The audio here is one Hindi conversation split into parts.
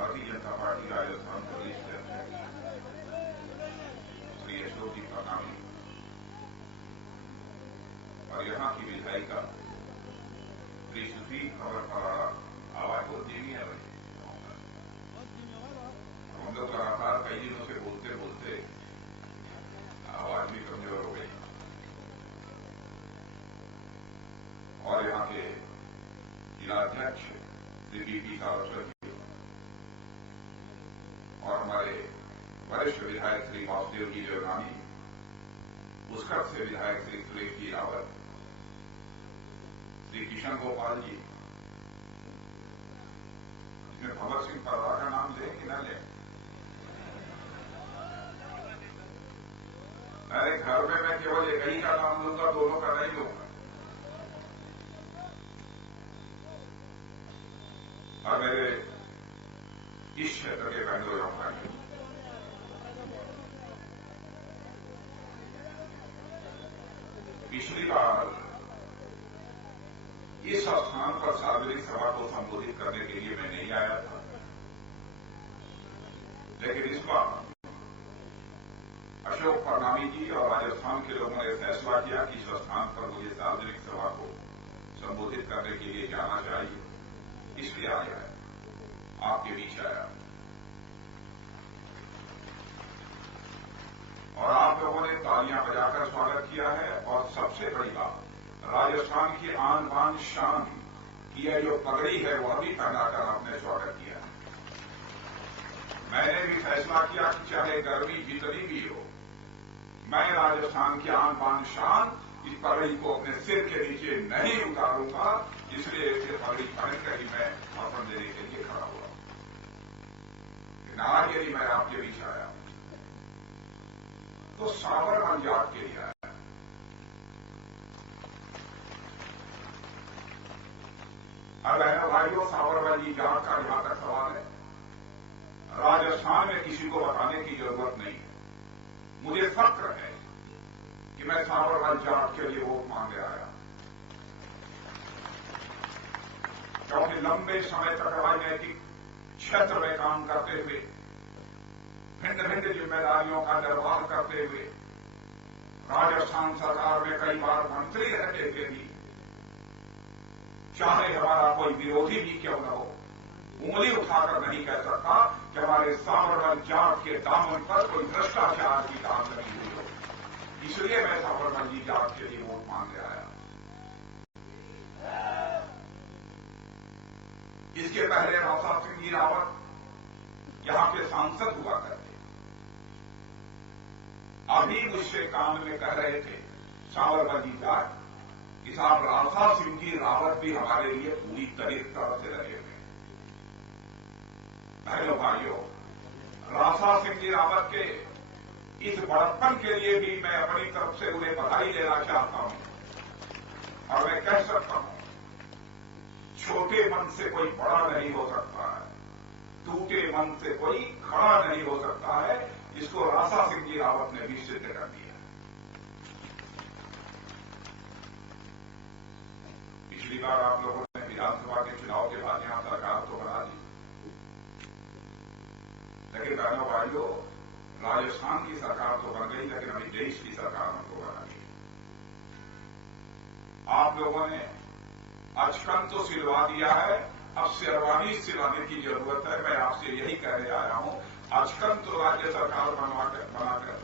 भारतीय जनता पार्टी राजस्थान प्रदेश के अध्यक्ष श्री अशोक जी प्रणामी और यहाँ की विधायिका श्री सुश्री खबर पराड़ा आवाज बहुत धीमी है भाई। हम लोग लगातार कई दिनों से बोलते बोलते आवाज भी कमजोर हो गई और यहाँ के जिलाध्यक्ष श्री बीपी सारस्वती और हमारे वरिष्ठ विधायक श्री वासुदेव जी देवनानी, उसकर से विधायक श्री सुरेश जी रावत, श्री किशन गोपाल जी, इसमें भगत सिंह पराड़ा का नाम लें कि न लें? मेरे घर में मैं केवल एक ही का नाम लूंगा, दोनों का नहीं लूंगा। और मेरे इस क्षेत्र के बहनों एवं भाइयों, पिछली बार इस स्थान पर सार्वजनिक सभा को संबोधित करने के लिए मैं नहीं आया था, लेकिन इस बार अशोक प्रणामी जी और राजस्थान के लोगों ने फैसला किया कि इस स्थान पर मुझे सार्वजनिक सभा को संबोधित करने के लिए जाना चाहिए, इसलिए आया है, आपके बीच आया और आप लोगों ने तालियां बजाकर स्वागत किया है। और सबसे बड़ी बात, राजस्थान की आन बान शान की यह जो पगड़ी है वह भी पहनाकर आपने स्वागत किया है। मैंने भी फैसला किया कि चाहे गर्मी जितनी भी हो, मैं राजस्थान की आन बान शान इस पगड़ी को अपने सिर के नीचे नहीं उतारूंगा, इसलिए इसे पगड़ी पहनकर ही मैं भाषण देने के लिए खड़ा हुआ। नाराज यदि मैं आपके बीच आया तो साबरमती जाट के लिए आया। और बहनों भाइयों, साबरमती जाट का जहां तक सवाल है, राजस्थान में किसी को बताने की जरूरत नहीं है। मुझे फक्र है कि मैं साबरमती जाट के लिए वोट मांगे आया, क्योंकि लंबे समय तक राजनैतिक क्षेत्र में काम करते हुए, भिन्न भिन्न जिम्मेदारियों का निर्वाह करते हुए, राजस्थान सरकार में कई बार मंत्री रहते हुए भी, चाहे हमारा कोई विरोधी भी क्यों न हो, उंगली उठाकर नहीं कह सकता कि हमारे साबरमती जाट के दामन पर कोई भ्रष्टाचार की दाग लगी हुई हो। इसलिए मैं साबरमती जाट के लिए वोट मांगे आया। इसके पहले राजा सिंह जी रावत यहां के सांसद हुआ करते, अभी मुझसे कान में कह रहे थे साबरमती जाट कि साहब राजा सिंह जी रावत भी हमारे लिए पूरी तरह से लगे हुए। बहनों भाइयों, राजा सिंह जी रावत के इस बड़प्पन के लिए भी मैं अपनी तरफ से उन्हें बधाई देना चाहता हूं और मैं कह सकता हूं, छोटे मन से कोई बड़ा नहीं हो सकता है, टूटे मन से कोई खड़ा नहीं हो सकता है, जिसको राजा सिंह जी रावत ने भी सिद्ध कर दिया। पिछली बार आप लोगों ने विधानसभा के चुनाव के बाद यहां सरकार तो बना दी, लेकिन बहनों भाइयों, राजस्थान की सरकार तो बन गई, लेकिन अभी देश की सरकार हमको बना दी। आप लोगों ने अचकन तो सिलवा दिया है, अब शेरवानी सिलवाने की जरूरत है। मैं आपसे यही कहने आया हूं, अचकन तो राज्य सरकार बनाकर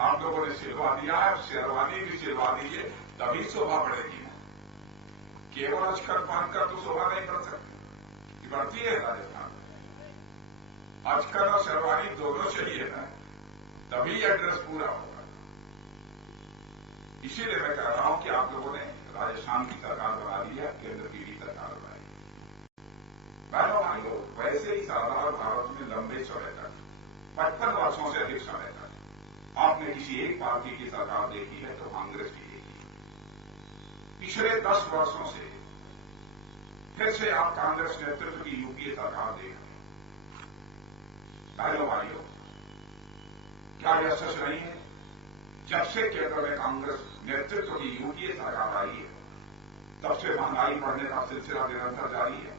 आप लोगों ने सिलवा दिया है, अब शेरवानी भी सिलवा दीजिए, तभी शोभा बढ़ेगी। केवल अचकन पहनकर तो शोभा नहीं बढ़ सकती, बढ़ती है राजस्थान में। अचकन और शेरवानी दोनों चाहिए ना, तभी एड्रेस पूरा होगा। इसीलिए मैं कह रहा हूं कि आप लोगों ने राजस्थान की सरकार बना ली है, केंद्र की भी सरकार बनाई। बहनों भाइयों, वैसे ही साधारण भारत में लंबे समय तक, 55 वर्षों से अधिक समय तक आपने किसी एक पार्टी की सरकार देखी है तो कांग्रेस की देखी। पिछले 10 वर्षों से फिर से आप कांग्रेस नेतृत्व की यूपीए सरकार देख रहे हैं। बहनों भाइयों, क्या यह सच नहीं है? जब से केंद्र में कांग्रेस नेतृत्व की यूपीए सरकार आई है, तब से महंगाई बढ़ने का सिलसिला निरंतर जारी है।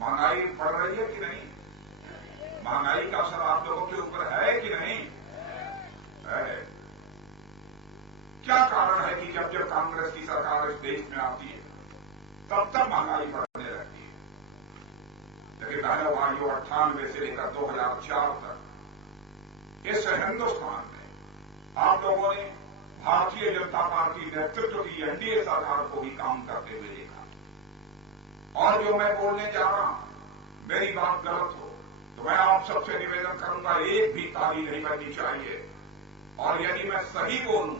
महंगाई बढ़ रही है कि नहीं? महंगाई का असर आप लोगों के ऊपर है कि नहीं है? क्या कारण है कि जब जब कांग्रेस की सरकार इस देश में आती है तब तक महंगाई बढ़ने लगती है? लेकिन बहनों भाइयों, 98 से लेकर 2004 तक इस हिंदुस्तान में आप लोगों ने भारतीय जनता पार्टी नेतृत्व की एनडीए सरकार को भी काम करते हुए देखा। और जो मैं बोलने जा रहा हूं, मेरी बात गलत हो तो मैं आप सबसे निवेदन करूंगा, एक भी ताली नहीं बजनी चाहिए। और यदि मैं सही बोलूं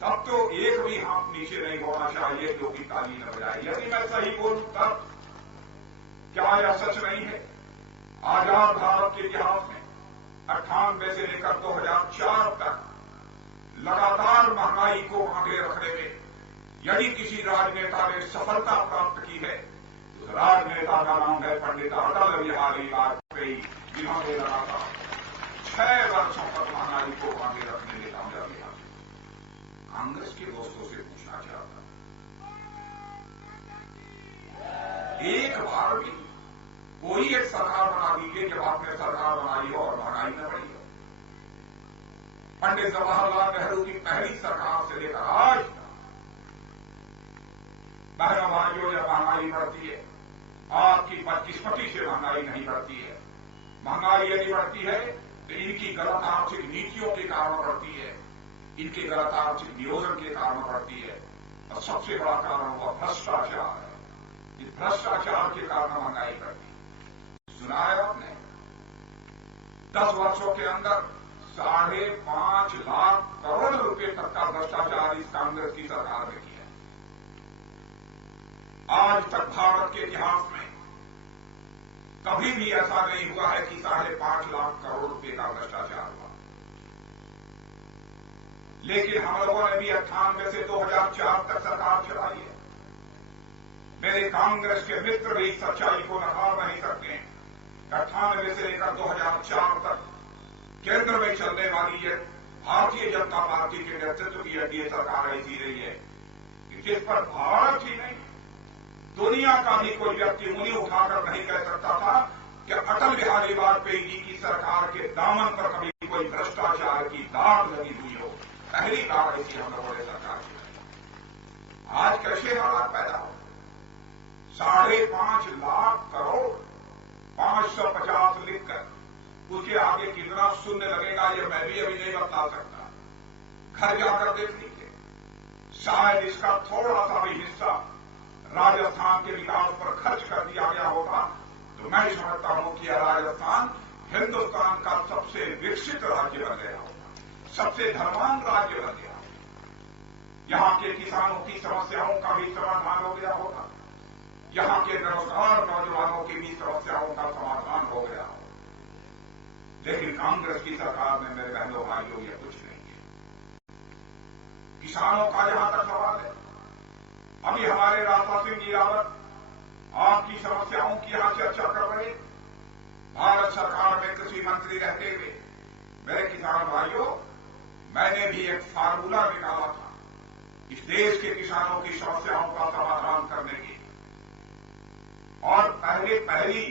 तब तो एक भी हाथ नीचे नहीं होना चाहिए जो कि ताली न बजाए। यदि मैं सही बोलूं तब क्या यह सच नहीं है? आजाद भारत के इतिहास में 98 से लेकर 2004 तक लगातार महंगाई को आगे रखने में यदि किसी राजनेता ने सफलता प्राप्त की है तो उस राजनेता का नाम है पंडित अटल बिहारी वाजपेयी, जिन्होंने लगातार 6 वर्षों तक महंगाई को आगे रखने में कामयाबी हासिल। कांग्रेस के दोस्तों से पूछना चाहता हूं, एक बार भी कोई एक सरकार बना दीजिए जब आपने सरकार बनाई हो और महंगाई न बढ़ी हो। पंडित जवाहरलाल नेहरू की पहली सरकार से लेकर आज बहनों भाइयों, जब महंगाई बढ़ती है आपकी बदकिस्मती से महंगाई नहीं बढ़ती है। महंगाई यदि बढ़ती है तो इनकी गलत आर्थिक नीतियों के कारण बढ़ती है, इनके गलत आर्थिक नियोजन के कारण बढ़ती है। और सबसे बड़ा कारण हुआ भ्रष्टाचार है। इस भ्रष्टाचार के कारण महंगाई बढ़ती है। सुना है आपने, 10 वर्षों के अंदर 5.5 लाख करोड़ रुपए तक का भ्रष्टाचार इस कांग्रेस की सरकार ने किया। आज तक भारत के इतिहास में कभी भी ऐसा नहीं हुआ है कि 5.5 लाख करोड़ रुपए का भ्रष्टाचार हुआ। लेकिन हम लोगों ने भी 98 से 2004 तक सरकार चलाई है। मेरे कांग्रेस के मित्र भी सच्चाई को नकार नहीं सकते। 98 से लेकर 2004 तक केंद्र में चलने वाली है भारतीय जनता पार्टी के नेतृत्व की एनडीए सरकार ऐसी रही है कि जिस पर भारत ही नहीं, दुनिया का भी कोई व्यक्ति उंगली उठाकर नहीं कह सकता था कि अटल बिहारी वाजपेयी जी की सरकार के दामन पर कभी कोई भ्रष्टाचार की दाग लगी हुई हो। पहली बार ऐसी हम लोगों ने सरकार की। आज कैसे हालात पैदा हो? 5.5 लाख करोड़ 550 लिखकर उसके आगे कितना शून्य लगेगा ये मैं भी अभी नहीं बता सकता। घर जाकर देख लीजिए। शायद इसका थोड़ा सा भी हिस्सा राजस्थान के विकास पर खर्च कर दिया गया होगा तो मैं समझता हूं कि राजस्थान हिंदुस्तान का सबसे विकसित राज्य बन गया होगा, सबसे धनवान राज्य बन गया। यहां के किसानों की समस्याओं का भी समाधान हो गया होगा, यहां के बेरोजगार नौजवानों की भी समस्याओं का समाधान हो गया। लेकिन कांग्रेस की सरकार ने, मेरे बहनों भाइयों, ये कुछ नहीं किया। किसानों का जहां तक सवाल है, अभी हमारे राजा सिंह जी रावत आपकी समस्याओं की यहां चर्चा कर रहे। भारत सरकार में कृषि मंत्री रहते हुए मेरे किसान भाइयों, मैंने भी एक फार्मूला निकाला था इस देश के किसानों की समस्याओं का समाधान करने की। और पहली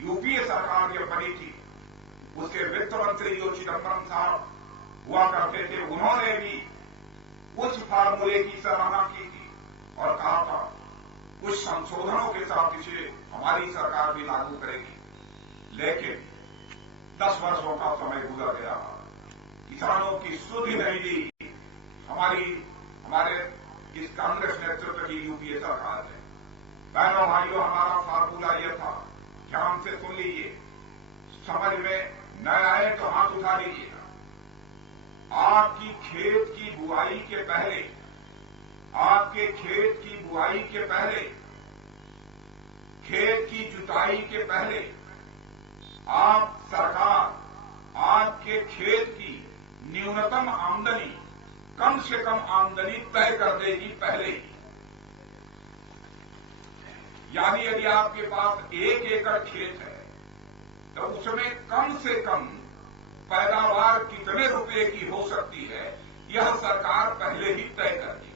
यूपीए सरकार जब बनी थी उसके वित्त मंत्री जो चिदंबरम साहब हुआ करते थे, उन्होंने भी उस फार्मूले की सराहना की थी और कहा था कुछ संशोधनों के साथ इसे हमारी सरकार भी लागू करेगी। लेकिन 10 वर्षों का समय गुजर गया, किसानों की सुधि नहीं दी हमारे इस कांग्रेस नेतृत्व की यूपीए सरकार ने। बहनों भाइयों, हमारा फार्मूला यह था, ध्यान से सुन लीजिए, समझ में न आए तो हाथ उठा लीजिएगा। आपकी खेत की बुआई के पहले, आपके खेत की बुआई के पहले, खेत की जुताई के पहले आप सरकार आपके खेत की न्यूनतम आमदनी, कम से कम आमदनी तय कर देगी पहले ही। यानी यदि आपके पास 1 एकड़ खेत है तो उसमें कम से कम पैदावार कितने रुपए की हो सकती है यह सरकार पहले ही तय कर दी।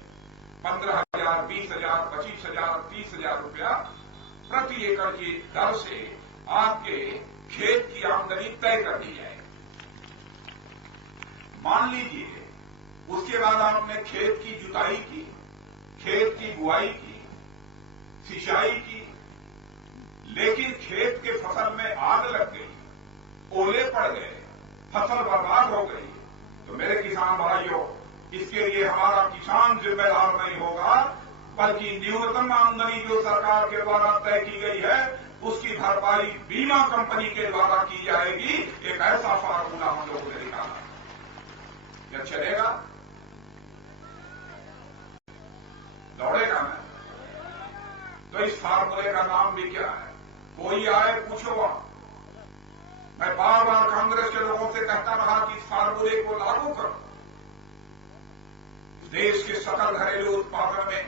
15,000, 20,000, 25,000, 30,000 रुपया प्रति एकड़ की दर से आपके खेत की आमदनी तय कर दी जाए। मान लीजिए उसके बाद आपने खेत की जुताई की, खेत की बुआई की, सिंचाई की, लेकिन खेत के फसल में आग लग गई, ओले पड़ गए, फसल बर्बाद हो गई, तो मेरे किसान भाइयों, इसके लिए हमारा किसान जिम्मेदार नहीं होगा, बल्कि न्यूनतम आमदनी जो सरकार के द्वारा तय की गई है उसकी भरपाई बीमा कंपनी के द्वारा की जाएगी। एक ऐसा फार्मूला हम लोगों ने निकाला। क्या चलेगा? दौड़ेगा ना? तो इस फार्मूले का नाम भी क्या है? कोई आए पूछो आप। मैं बार बार कांग्रेस के लोगों से कहता रहा कि इस फार्मूले को लागू करो। देश के सकल घरेलू उत्पादन में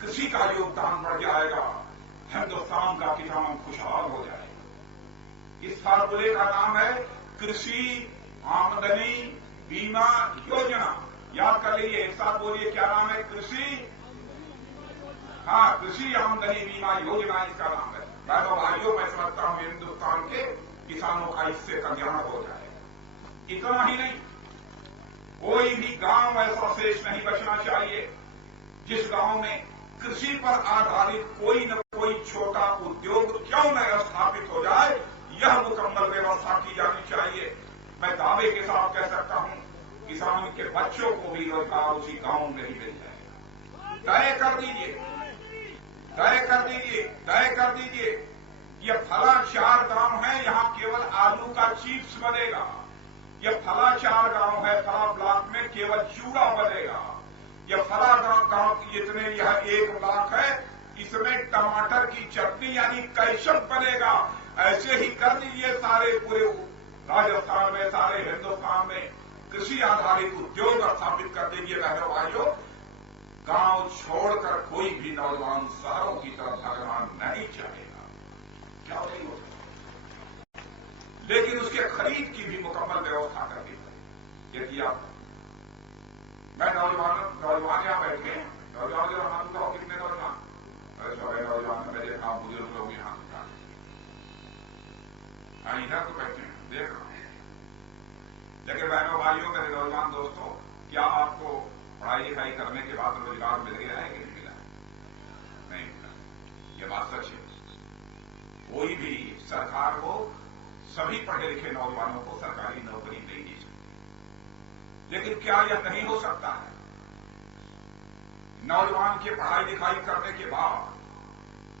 कृषि का योगदान बढ़ जाएगा, हिंदुस्तान का किसान खुशहाल हो जाएगा। इस फार्मूले का नाम है कृषि आमदनी बीमा योजना। याद कर लीजिए, एक साथ बोलिए, क्या नाम है? कृषि आमदनी बीमा योजना इसका नाम है। बहनों भाइयों, मैं समझता हूं हिंदुस्तान के किसानों का इससे कल्याण हो जाएगा। इतना ही नहीं, कोई भी गांव ऐसा शेष नहीं बचना चाहिए जिस गांव में कृषि पर आधारित कोई न कोई छोटा उद्योग क्यों न स्थापित हो जाए, यह मुकम्मल व्यवस्था की जानी चाहिए। मैं दावे के साथ कह सकता हूं, किसान के बच्चों को भी रोजगार उसी गांव में ही मिल जाएगा। तय कर दीजिए ये फला 4 गांव है, यहां केवल आलू का चिप्स बनेगा। ये फला 4 गांव है, फला ब्लॉक में केवल चूड़ा बनेगा। ये फला गांव जितने यह 1 ब्लॉक है, इसमें टमाटर की चटनी यानी केचप बनेगा। ऐसे ही कर दीजिए सारे पूरे राजस्थान में, सारे हिंदुस्तान में कृषि आधारित उद्योग स्थापित कर दीजिए। बहनों भाइयों, गांव छोड़कर कोई भी नौजवान शहरों की तरफ भागना नहीं चाहेगा। क्या नहीं हो सकता, लेकिन उसके खरीद की भी मुकम्मल व्यवस्था करनी चाहिए। यदि आप, मैं नौजवान यहां बैठे, नौजवान जरा हाथ उठाओ, कितने नौजवान? अरे सभी नौजवान, मैं देखा बुजुर्ग लोग यहां उठा, हाँ इधर तो बैठे हैं, देख रहा हूं। लेकिन बहनों भाइयों, मेरे नौजवान दोस्तों, क्या आपको पढ़ाई लिखाई करने के बाद रोजगार मिल गया है कि नहीं मिला? नहीं मिला। यह बात सच है। कोई भी सरकार को सभी पढ़े लिखे नौजवानों को सरकारी नौकरी नहीं दी सकती। लेकिन क्या यह नहीं हो सकता है? नौजवान की पढ़ाई लिखाई करने के बाद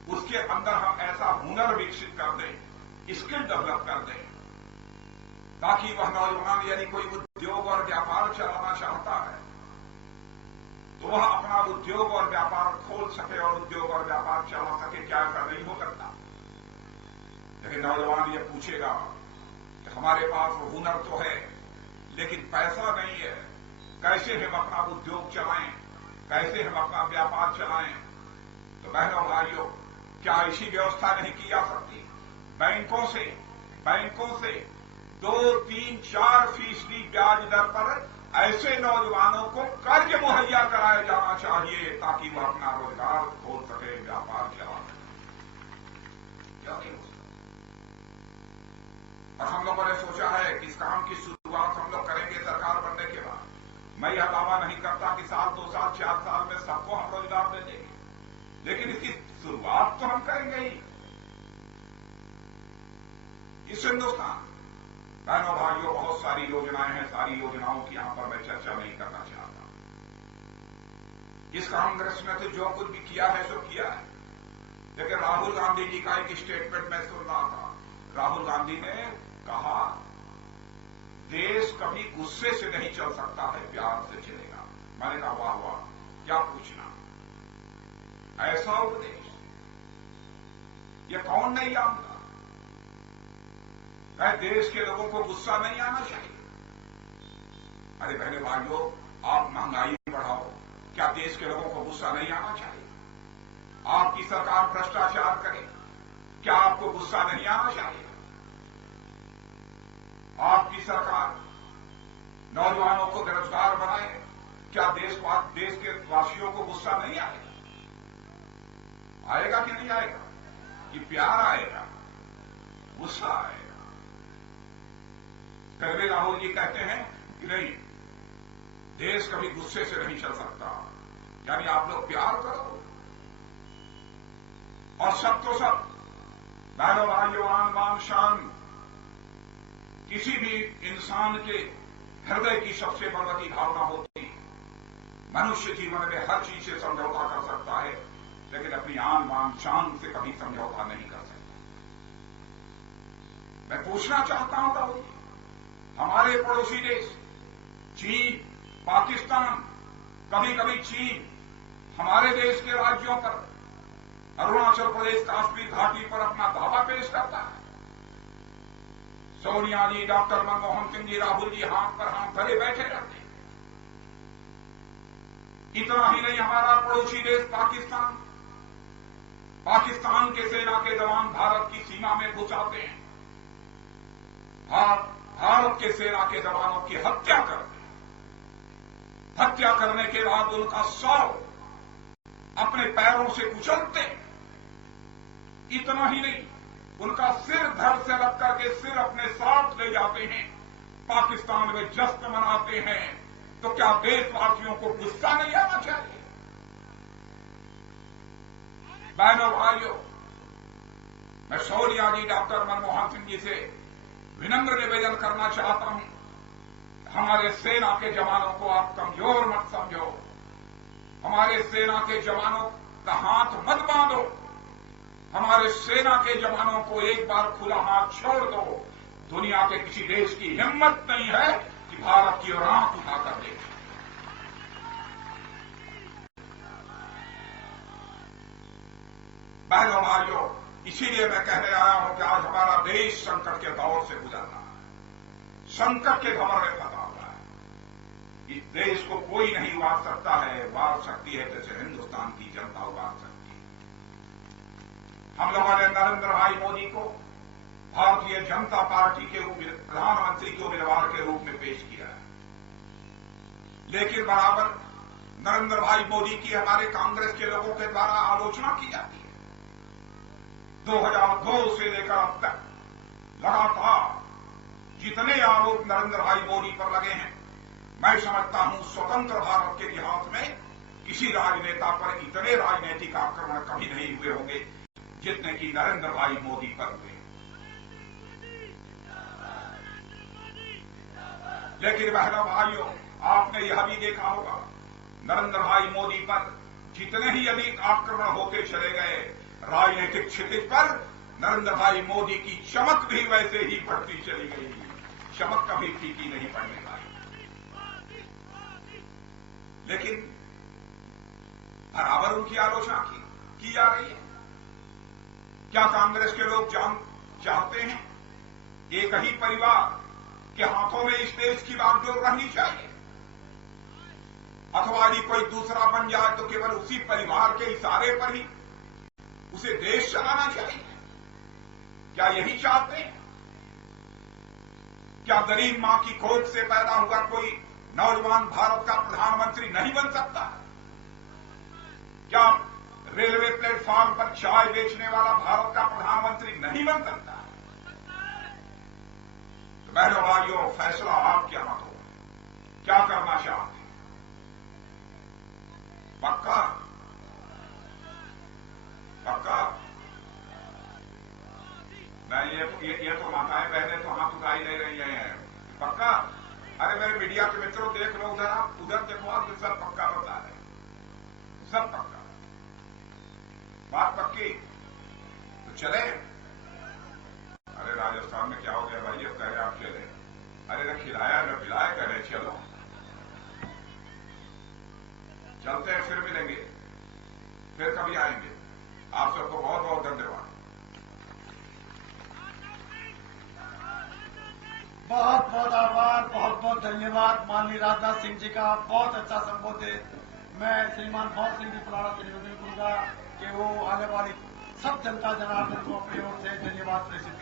उसके अंदर हम ऐसा हुनर विकसित कर दें, स्किल डेवलप कर दें, ताकि वह नौजवान यदि कोई उद्योग और व्यापार चलाना चाहता है तो वह अपना उद्योग और व्यापार खोल सके और उद्योग और व्यापार चला सके। क्या ऐसा नहीं हो सकता? लेकिन नौजवान ये पूछेगा कि हमारे पास हुनर तो है लेकिन पैसा नहीं है, कैसे हम अपना उद्योग चलाएं, कैसे हम अपना व्यापार चलाएं? तो बहनों भाइयों, क्या ऐसी व्यवस्था नहीं की जा सकती? बैंकों से 2, 3, 4% ब्याज दर पर ऐसे नौजवानों को कर्ज मुहैया कराया जाना चाहिए ताकि वह अपना रोजगार खोल सके, व्यापार चला सके। क्या नहीं हो सकता? और हम लोगों ने सोचा है कि इस काम की शुरुआत हम लोग करेंगे सरकार बनने के बाद। मैं यह दावा नहीं करता कि 1 साल, 2 साल, 4 साल में सबको हम रोजगार दे देंगे, लेकिन इसकी शुरुआत तो हम करेंगे ही। इस हिंदुस्तान, बहनों भाइयों, बहुत सारी योजनाएं हैं, सारी योजनाओं की यहां पर मैं चर्चा नहीं करना चाहता। इस कांग्रेस ने तो जो कुछ भी किया है सो किया है, लेकिन राहुल गांधी जी का एक स्टेटमेंट मैं सुन रहा था। राहुल गांधी ने कहा, देश कभी गुस्से से नहीं चल सकता है, प्यार से चलेगा। मैंने कहा वाह वाह, क्या पूछना, ऐसा उपदेश ये कौन नहीं जानता? देश के लोगों को गुस्सा नहीं आना चाहिए। अरे बहने भाइयों, आप महंगाई बढ़ाओ, क्या देश के लोगों को गुस्सा नहीं आना चाहिए? आपकी सरकार भ्रष्टाचार करे, क्या आपको गुस्सा नहीं आना चाहिए? आपकी सरकार नौजवानों को बेरोजगार बनाए, क्या देश के वासियों को गुस्सा नहीं आएगा? आएगा कि नहीं आएगा? कि प्यार आएगा? गुस्सा आएगा। फिर भी राहुल जी कहते हैं कि नहीं, देश कभी गुस्से से नहीं चल सकता, यानी आप लोग प्यार करो और सब तो सब बहनों भाइयों, आन बान शान किसी भी इंसान के हृदय की सबसे बड़ी भावना होती है। मनुष्य जीवन में हर चीज से समझौता कर सकता है, लेकिन अपनी आन बान शान से कभी समझौता नहीं कर सकता। मैं पूछना चाहता हूं राहुल, हमारे पड़ोसी देश चीन, पाकिस्तान, कभी कभी चीन हमारे देश के राज्यों पर, अरुणाचल प्रदेश कश्मीर घाटी पर अपना दावा पेश करता है। सोनिया जी, डॉक्टर मनमोहन सिंह जी, राहुल जी हाथ पर हाथ धरे बैठे रहते हैं। इतना ही नहीं, हमारा पड़ोसी देश पाकिस्तान, पाकिस्तान के सेना के जवान भारत की सीमा में घुस आते हैं, भारत के सेना के जवानों की हत्या करते हैं। हत्या करने के बाद उनका शव अपने पैरों से कुचलते हैं। इतना ही नहीं, उनका सिर धड़ से रख करके सिर अपने साथ ले जाते हैं, पाकिस्तान में जश्न मनाते हैं। तो क्या देशवासियों को गुस्सा नहीं आना चाहिए? बहनों भाइयों, मैं सोनिया जी, डॉक्टर मनमोहन सिंह जी से विनम्र निवेदन करना चाहता हूं, हमारे सेना के जवानों को आप कमजोर मत समझो, हमारे सेना के जवानों का हाथ मत बांधो, हमारे सेना के जवानों को एक बार खुला हाथ छोड़ दो। दुनिया के किसी देश की हिम्मत नहीं है कि भारत की ओर आंख उठाकर देखे। बहनों भाइयों, इसीलिए मैं कहने आया हूं कि आज हमारा देश संकट के दौर से गुजर रहा है, संकट के घमर में फंसा हुआ है। इस देश को कोई नहीं उबार सकता है, उबार सकती है जैसे हिंदुस्तान की जनता उबार सकती है। हम लोगों ने नरेंद्र भाई मोदी को भारतीय जनता पार्टी के प्रधानमंत्री के उम्मीदवार के रूप में पेश किया है, लेकिन बराबर नरेंद्र भाई मोदी की हमारे कांग्रेस के लोगों के द्वारा आलोचना की जाती है। 2002 से लेकर अब तक लगातार जितने आरोप नरेंद्र भाई मोदी पर लगे हैं, मैं समझता हूं स्वतंत्र भारत के इतिहास में किसी राजनेता पर इतने राजनीतिक आक्रमण कभी नहीं हुए होंगे जितने कि नरेंद्र भाई मोदी पर हुए। लेकिन बहनों भाइयों, आपने यह भी देखा होगा, नरेंद्र भाई मोदी पर जितने ही अधिक आक्रमण होते चले गए, राजनीतिक क्षितिज पर नरेंद्र भाई मोदी की चमक भी वैसे ही बढ़ती चली गई। चमक कभी फीकी नहीं पड़ने पाई, लेकिन बराबर उनकी आलोचना की जा रही है। क्या कांग्रेस के लोग चाहते हैं एक ही परिवार के हाथों में इस देश की बागडोर रहनी चाहिए, अथवा यदि कोई दूसरा बन जाए तो केवल उसी परिवार के इशारे पर ही उसे देश चलाना चाहिए? क्या यही चाहते हैं? क्या गरीब मां की कोख से पैदा हुआ कोई नौजवान भारत का प्रधानमंत्री नहीं बन सकता? क्या रेलवे प्लेटफॉर्म पर चाय बेचने वाला भारत का प्रधानमंत्री नहीं बन सकता? तो बहनों भाइयों, फैसला आपके हाथ हो, क्या करना चाहते हैं? पक्का पक्का? नहीं, ये तो माताएं बहनें तो हाथ उठाई नहीं रही हैं। पक्का? अरे मेरे मीडिया के मित्रों, देख लो उधर, आप उधर देखो, आप सब पक्का बता रहे, सब पक्का, बात पक्की तो चले। अरे राजस्थान में क्या हो गया भाई, अब कह रहे आप चले? अरे न खिलाया न पिलाया, कह रहे चलो, चलते हैं, फिर मिलेंगे, फिर कभी आएंगे। आप सबको बहुत बहुत धन्यवाद। बहुत बहुत आभार, बहुत बहुत धन्यवाद माननीय राजनाथ सिंह जी का, बहुत अच्छा संबोधित। मैं श्रीमान पवन सिंह जी पलाड़ा से निवेदन करूंगा कि वो आने वाली सब जनता जनार्दन को अपनी ओर से धन्यवाद प्रेषित